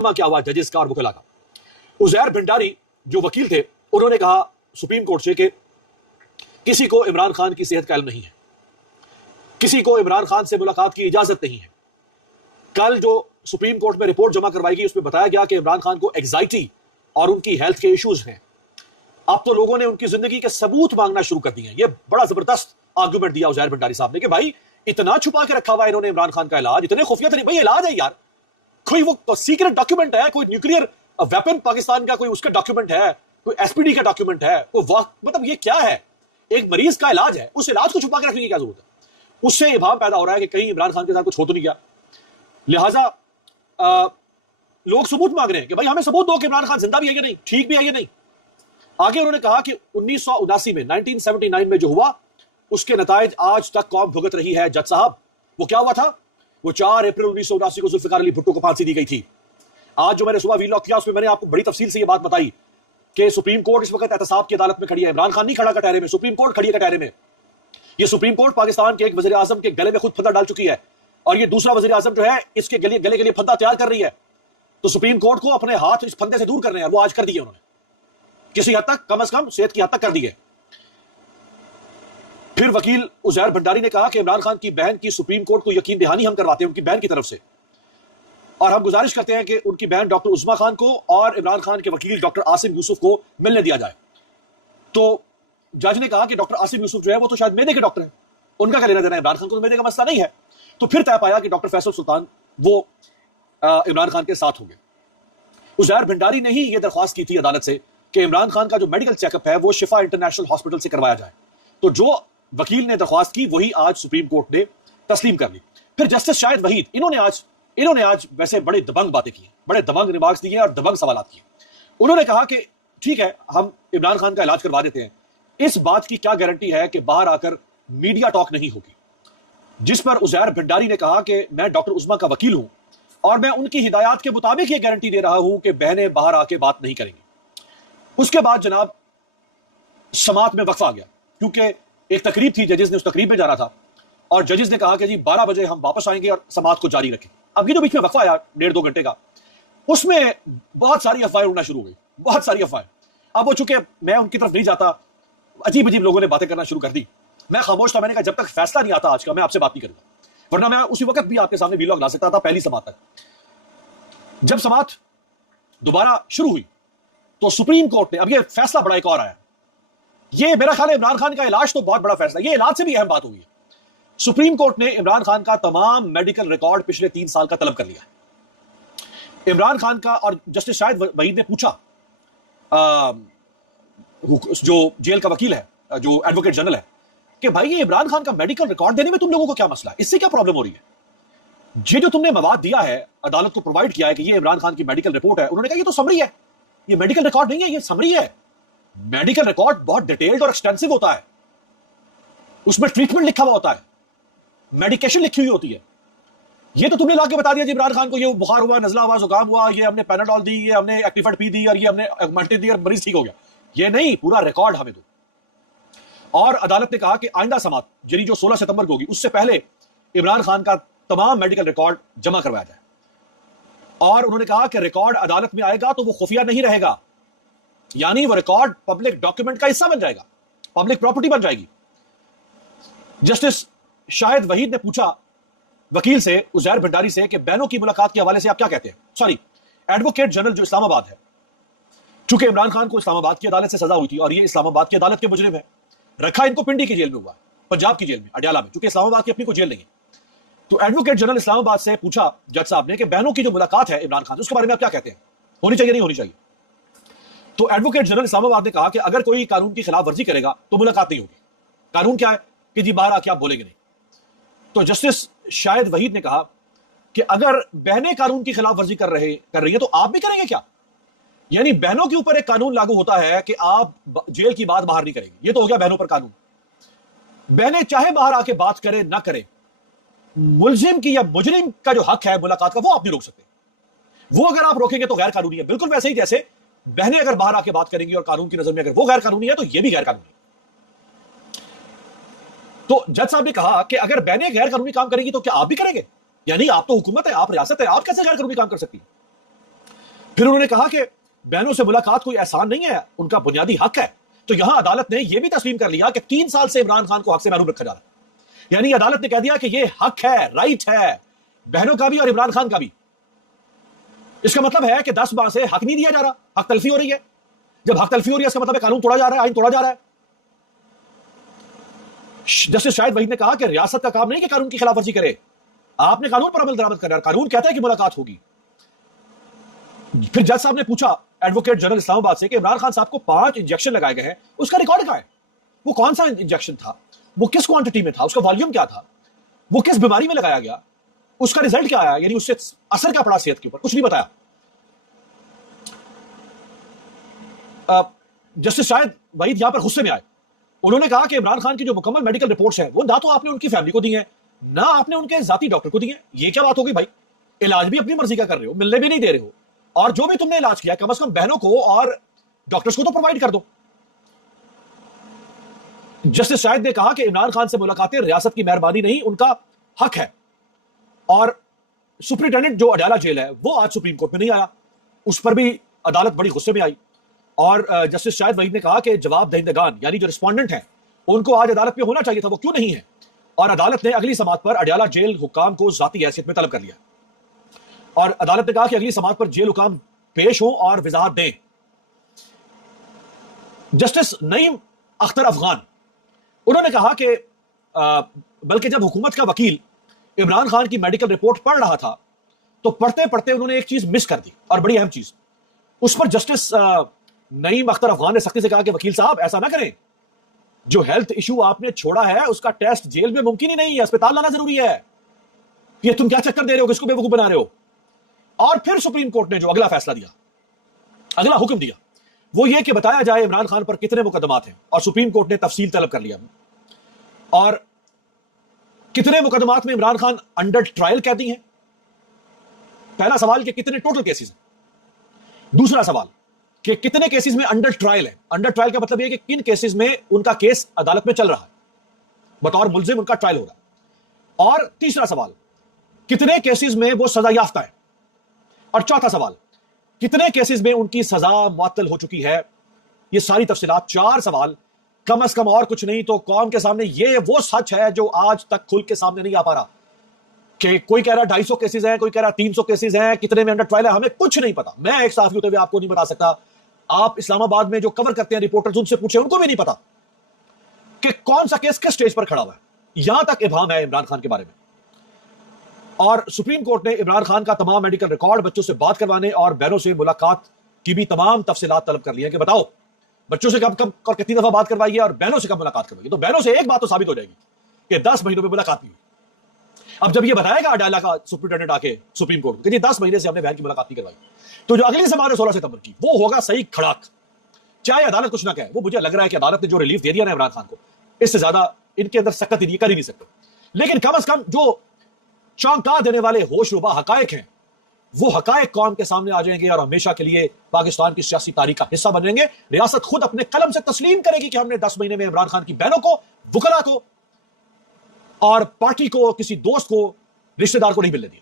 کیا ہوا ججز کا اور وکلا کا. عزیر بھنڈاری جو وکیل تھے انہوں نے کہا سپریم کورٹ سے کہ کسی کو عمران خان کی صحت کا علم نہیں ہے, کسی کو عمران خان سے ملاقات کی اجازت نہیں ہے. کل جو سپریم کورٹ میں رپورٹ جمع کروائی گئی اس میں بتایا گیا کہ عمران خان کو ایگزائٹی اور ان کی ہیلتھ کے ایشوز ہیں. اب تو لوگوں نے ان کی زندگی کے ثبوت مانگنا شروع کر دیے ہیں. یہ بڑا زبردست آرگومنٹ دیا عزیر بھنڈاری صاحب نے کہ بھائی اتنا چھپا کے رکھا ہوا ہے انہوں نے عمران خان کا علاج, اتنے خفیہ طریقے. بھائی علاج ہے یار, کوئی وہ سیکرٹ ڈاکیومنٹ ہے, کوئی نیوکلیئر ویپن پاکستان کا کوئی اس کا ڈاکیومنٹ ہے, کوئی ایس پی ڈی کا ڈاکیومنٹ ہے, کوئی مطلب یہ کیا ہے؟ ایک مریض کا علاج ہے, اس علاج کو چھپا کے رکھنے کی کیا ضرورت ہے؟ اس سے ابہام پیدا ہو رہا ہے کہ کہیں عمران خان کے ساتھ کچھ ہو تو نہیں گیا. لہٰذا لوگ ثبوت مانگ رہے ہیں کہ بھائی ہمیں ثبوت دو کہ عمران خان زندہ بھی ہے یا نہیں, ٹھیک بھی ہے یا نہیں. آگے انہوں نے کہا کہ 1979 میں 1979 میں جو ہوا اس کے نتائج آج تک قوم بھگت رہی ہے. جج صاحب وہ کیا ہوا تھا؟ وہ 4 اپریل 1979 کو ذوالفقار علی بھٹو کو پھانسی دی گئی تھی. آج جو میں نے صبح ویلاگ کیا اس میں میں نے آپ کو بڑی تفصیل سے یہ بات بتائی کہ سپریم کورٹ اس وقت احتساب کی عدالت میں کھڑی ہے. عمران خان نہیں کھڑا کٹہرے میں, سپریم کورٹ کھڑی ہے کٹہرے میں. یہ سپریم کورٹ پاکستان کے ایک وزیر اعظم کے گلے میں خود پھندا ڈال چکی ہے اور یہ دوسرا وزیر اعظم جو ہے اس کے گلے کے لیے پھندا تیار کر رہی ہے. تو سپریم کورٹ کو اپنے ہاتھ اس پھندے سے دور کرنے ہیں, وہ آج کر دیے انہوں نے, کسی حد تک کم از کم صحت کی حد تک کر دی ہے. پھر وکیل عزیر بھنڈاری نے کہا کہ عمران خان کی بہن کی سپریم کورٹ کو یقین دہانی ہم کرواتے ہیں ان کی بہن کی طرف سے, اور ہم گزارش کرتے ہیں کہ ان کی بہن ڈاکٹر عظمیٰ خان کو اور عمران خان کے وکیل ڈاکٹر عاصم یوسف کو ملنے دیا جائے. تو جج نے کہا کہ ڈاکٹر عاصم یوسف جو ہے وہ تو شاید میدے کے ڈاکٹر ہیں, ان کا کیا لینا دینا ہے, عمران خان کو تو میدے کا مسئلہ نہیں ہے. تو پھر طے پایا کہ ڈاکٹر فیصل سلطان وہ عمران خان کے ساتھ ہوں گے. عزیر بھنڈاری نے ہی یہ درخواست کی تھی عدالت سے کہ عمران خان کا جو میڈیکل چیک اپ ہے وہ شفا انٹرنیشنل ہاسپٹل سے کروایا جائے. تو جو وکیل نے درخواست کی وہی آج سپریم کورٹ نے تسلیم کر لی. پھر جسٹس شاہد وحید انہوں نے آج ویسے بڑے دبنگ باتیں کی ہیں, بڑے دبنگ ریمارکس دیے اور دبنگ سوالات کیے. انہوں نے کہا کہ ٹھیک ہے ہم عمران خان کا علاج کروا دیتے ہیں, اس بات کی کیا گارنٹی ہے کہ باہر آ کر میڈیا ٹاک نہیں ہوگی. جس پر عزیر بھنڈاری نے کہا کہ میں ڈاکٹر عظمیٰ کا وکیل ہوں اور میں ان کی ہدایات کے مطابق یہ گارنٹی دے رہا ہوں کہ بہنیں باہر آ کے بات نہیں کریں گی. اس کے بعد جناب سماعت میں وقفہ آ گیا کیونکہ ایک تقریب تھی, ججز نے اس تقریب میں جانا تھا اور ججز نے کہا کہ جی 12 بجے ہم واپس آئیں گے اور سماعت کو جاری رکھیں. اب یہ جو بیچ میں وقفہ آیا 1.5-2 گھنٹے کا, اس میں بہت ساری افواہیں اڑنا شروع ہو گئی, بہت ساری افواہیں. اب وہ چونکہ میں ان کی طرف نہیں جاتا, عجیب عجیب لوگوں نے باتیں کرنا شروع کر دی. میں خاموش تھا, میں نے کہا جب تک فیصلہ نہیں آتا آج کا میں آپ سے بات نہیں کروں گا, ورنہ میں اسی وقت بھی آپ کے سامنے ویلاگ لا سکتا تھا پہلی سماعت تک. جب سماعت دوبارہ شروع ہوئی تو سپریم کورٹ نے, اب یہ فیصلہ بڑا ایک اور آیا, یہ میرا خیال ہے عمران خان کا علاج تو بہت بڑا فیصلہ, یہ علاج سے بھی اہم بات ہوئی ہے. سپریم کورٹ نے عمران خان کا تمام میڈیکل ریکارڈ پچھلے 3 سال کا طلب کر لیا. عمران خان کا, اور جسٹس شاہد وحید نے پوچھا جو جیل کا وکیل ہے, جو ایڈوکیٹ جنرل ہے, کہ بھائی یہ عمران خان کا میڈیکل ریکارڈ دینے میں تم لوگوں کو کیا مسئلہ ہے, اس سے کیا پرابلم ہو رہی ہے؟ یہ جو تم نے مواد دیا ہے عدالت کو پرووائڈ کیا ہے کہ یہ عمران خان کی میڈیکل رپورٹ ہے, انہوں نے کہا یہ تو سمری ہے, یہ میڈیکل ریکارڈ نہیں ہے, یہ سمری ہے. میڈیکل ریکارڈ بہت ڈیٹیلڈ اور ایکسٹینسو ہوتا ہے, اس میں ٹریٹمنٹ لکھا ہوا ہوتا ہے, میڈیکیشن لکھی ہوئی ہوتی ہے. یہ تو تم نے لا کے بتا دیا جی عمران خان کو یہ بخار ہوا, نزلہ ہوا, زکام ہوا, یہ ہم نے پیناڈول دی, یہ ہم نے ایکٹیفیٹ پی دی, اور یہ ہم نے ایگمنٹن دی اور مریض ٹھیک ہو گیا. یہ نہیں, پورا ریکارڈ ہمیں دو. اور عدالت نے کہا کہ آئندہ سماعت یعنی جو 16 ستمبر کو ہوگی اس سے پہلے عمران خان کا تمام میڈیکل ریکارڈ جمع کروایا جائے. اور انہوں نے کہا کہ ریکارڈ عدالت میں آئے گا تو وہ خفیہ نہیں رہے گا, یعنی وہ ریکارڈ پبلک ڈاکیومنٹ کا حصہ بن جائے گا, پبلک پراپرٹی بن جائے گی. جسٹس شاہد وحید نے پوچھا وکیل سے, عزیر بھنڈاری سے, کہ بہنوں کی ملاقات کے حوالے سے آپ کیا کہتے ہیں, سوری ایڈوکیٹ جنرل جو اسلام آباد ہے, چونکہ عمران خان کو اسلام آباد کی عدالت سے سزا ہوئی تھی اور یہ اسلام آباد کی عدالت کے مجرم ہے, رکھا ان کو پنڈی کی جیل میں ہوا, پنجاب کی جیل میں اڈیالہ میں, چونکہ اسلام آباد کی اپنی کوئی جیل نہیں ہے. تو ایڈوکیٹ جنرل اسلام آباد سے پوچھا جج صاحب نے کہ بہنوں کی جو ملاقات ہے عمران خان سے, اس کے بارے میں آپ کیا کہتے ہیں, ہونی چاہیے نہیں ہونی چاہیے؟ تو ایڈوکیٹ جنرل اسلام آباد نے کہا کہ اگر کوئی قانون کی خلاف ورزی کرے گا تو ملاقات نہیں ہوگی. قانون کیا ہے کہ جی باہر آ کے آپ بولیں گے نہیں. تو جسٹس شاہد وحید نے کہا کہ اگر بہنیں قانون کی خلاف ورزی کر رہی ہیں تو آپ بھی کریں گے کیا؟ یعنی بہنوں کے اوپر ایک قانون لاگو ہوتا ہے کہ آپ جیل کی بات باہر نہیں کریں گے, یہ تو ہو گیا بہنوں پر قانون. بہنیں چاہے باہر آ کے بات کریں نہ کریں, ملزم کی یا مجرم کا جو حق ہے ملاقات کا وہ آپ نہیں روک سکتے. وہ اگر آپ روکیں گے تو غیر قانونی ہے, بالکل ویسے ہی جیسے بہنیں اگر باہر آ کے بات کریں گی اور قانون کی نظر میں اگر وہ غیر قانونی ہے تو یہ بھی غیر قانونی ہے. تو جج صاحب نے کہا کہ اگر بہنیں غیر قانونی کام کریں گی تو کیا آپ بھی کریں گے؟ یعنی آپ تو حکومت ہے, آپ ریاست ہے, آپ کیسے غیر قانونی کام کر سکتی ہیں؟ پھر انہوں نے کہا کہ بہنوں سے ملاقات کوئی احسان نہیں ہے، ان کا بنیادی حق ہے. تو یہاں عدالت نے یہ بھی تسلیم کر لیا کہ 3 سال سے عمران خان کو حق سے محروم رکھا جا رہا ہے. یعنی عدالت نے کہہ دیا کہ یہ حق ہے، رائٹ ہے بہنوں کا بھی اور عمران خان کا بھی. اس کا مطلب ہے کہ 10 ماہ سے حق نہیں دیا جا رہا، حق تلفی ہو رہی ہے. جب حق تلفی ہو رہی ہے اس کا مطلب ہے قانون توڑا جا رہا ہے، آئین توڑا جا رہا ہے. جسٹس شاہد وحید نے کہا کہ ریاست کا کام نہیں کہ قانون کی خلاف ورزی کرے، آپ نے قانون پر عمل درآمد کرنا ہے، قانون کہتا ہے کہ ملاقات ہوگی. پھر جج صاحب نے پوچھا ایڈوکیٹ جنرل اسلام آباد سے کہ عمران خان صاحب کو 5 انجیکشن لگائے گئے ہیں، اس کا ریکارڈ کہاں ہے؟ وہ کون سا انجیکشن تھا، وہ کس کوانٹٹی میں تھا، اس کا والیوم کیا تھا، وہ کس بیماری میں لگایا گیا، اس کا رزلٹ کیا آیا، یعنی اس سے اثر کیا پڑا صحت کے اوپر، کچھ نہیں بتایا. جسٹس شاہد وحید یہاں پر غصے میں آئے. انہوں نے کہا کہ عمران خان کی جو مکمل میڈیکل رپورٹس ہیں وہ نہ تو آپ نے ان کی فیملی کو دی ہیں، نہ آپ نے ان کے ذاتی ڈاکٹر کو دی ہیں. یہ کیا بات ہو گئی بھائی؟ علاج بھی اپنی مرضی کا کر رہے ہو، ملنے بھی نہیں دے رہے ہو، اور جو بھی تم نے علاج کیا کم از کم بہنوں کو اور ڈاکٹرز کو تو پرووائڈ کر دو. جسٹس شاہد نے کہا کہ عمران خان سے ملاقاتیں ریاست کی مہربانی نہیں، ان کا حق ہے. اور سپرنٹینڈنٹ جو اڈیالہ جیل ہے وہ آج سپریم کورٹ میں نہیں آیا، اس پر بھی عدالت بڑی غصے میں آئی. اور جسٹس شاہد وحید نے کہا کہ جواب دہندگان یعنی جو رسپونڈنٹ ہیں ان کو آج عدالت میں ہونا چاہیے تھا، وہ کیوں نہیں ہے. اور عدالت نے اگلی سماعت پر اڈیالہ جیل حکام کو ذاتی حیثیت میں طلب کر لیا. اور عدالت نے کہا کہ اگلی سماعت پر جیل حکام پیش ہوں اور وضاحت دیں. جسٹس نعیم اختر افغان انہوں نے کہا کہ بلکہ جب حکومت کا وکیل عمران خان کی میڈیکل رپورٹ پڑھ رہا تھا تو پڑھتے پڑھتے انہوں نے ایک چیز مس کر دی، اور بڑی اہم چیز. اس پر جسٹس نعیم اختر افغان نے سختی سے کہا کہ وکیل صاحب ایسا نہ کریں، جو ہیلتھ ایشو آپ نے چھوڑا ہے اس کا ٹیسٹ جیل میں ممکن ہی نہیں ہے، اسپتال لانا ضروری ہے. یہ تم کیا چکر دے رہے ہو، کس کو بے وقوف بنا رہے ہو. اور پھر سپریم کورٹ نے جو اگلا فیصلہ دیا، اگلا حکم دیا، وہ یہ کہ بتایا جائے عمران خان پر کتنے مقدمات ہیں. اور سپریم کورٹ نے تفصیل طلب کر لیا، اور کتنے مقدمات میں عمران خان انڈر ٹرائل قیدی ہیں. پہلا سوال کہ کتنے ٹوٹل کیسز ہیں. دوسرا سوال کہ کتنے کیسز میں انڈر ٹرائل ہے. انڈر ٹرائل کا مطلب یہ کہ کن کیسز میں ان کا کیس عدالت میں چل رہا ہے، بطور ملزم ان کا ٹرائل ہو رہا ہے. اور تیسرا سوال کتنے کیسز میں وہ سزا یافتہ ہے. اور چوتھا سوال کتنے کیسز میں ان کی سزا معطل ہو چکی ہے. یہ ساری تفصیلات، 4 سوال کم از کم، اور کچھ نہیں تو قوم کے سامنے یہ وہ سچ ہے جو آج تک کھل کے سامنے نہیں آ پا رہا. کہ کوئی کہہ رہا 250 کیسز ہیں، کوئی کہہ رہا 300 کیسز ہیں، کتنے میں انڈر ٹرائل ہے، ہمیں کچھ نہیں پتا. میں ایک صحافی ہوتے ہوئے آپ کو نہیں بتا سکتا. آپ اسلام آباد میں جو کور کرتے ہیں رپورٹرز، ان سے پوچھیں، ان کو بھی نہیں پتا کہ کون سا کیس کس سٹیج پر کھڑا ہوا ہے. یہاں تک ابہام ہے عمران خان کے بارے میں. اور سپریم کورٹ نے عمران خان کا تمام میڈیکل ریکارڈ، بچوں سے بات کروانے اور بہنوں سے ملاقات کی بھی تمام تفصیلات طلب کر لی ہیں کہ بتاؤ بچوں سے کب کب اور کتنی دفعہ بات کروائیے اور بہنوں سے کب ملاقات کروائیے. تو بہنوں سے ایک بات تو ثابت ہو جائے گی کہ 10 مہینوں میں ملاقات نہیں ہوئی. اب جب یہ بتائے گا اڈیالہ کا سپرنٹینڈنٹ آ کے سپریم کورٹ کہ 10 مہینے سے ہم نے بہن کی ملاقات نہیں کروائی، تو جو اگلی سماعت ہے 16 ستمبر کی وہ ہوگا صحیح کھڑاک. چاہے عدالت کچھ نہ کہے. وہ مجھے لگ رہا ہے کہ عدالت نے جو ریلیف دے دیا نا عمران خان کو، اس سے زیادہ ان کے اندر سکت ہی کر ہی نہیں سکتے. لیکن کم از کم جو چونکا دینے والے ہوش ربا حقائق ہیں وہ حقائق قوم کے سامنے آ جائیں گے اور ہمیشہ کے لیے پاکستان کی سیاسی تاریخ کا حصہ بنیں گے. ریاست خود اپنے قلم سے تسلیم کرے گی کہ ہم نے 10 مہینے میں عمران خان کی بہنوں کو، وکلا کو اور پارٹی کو، کسی دوست کو، رشتہ دار کو نہیں ملنے دیا.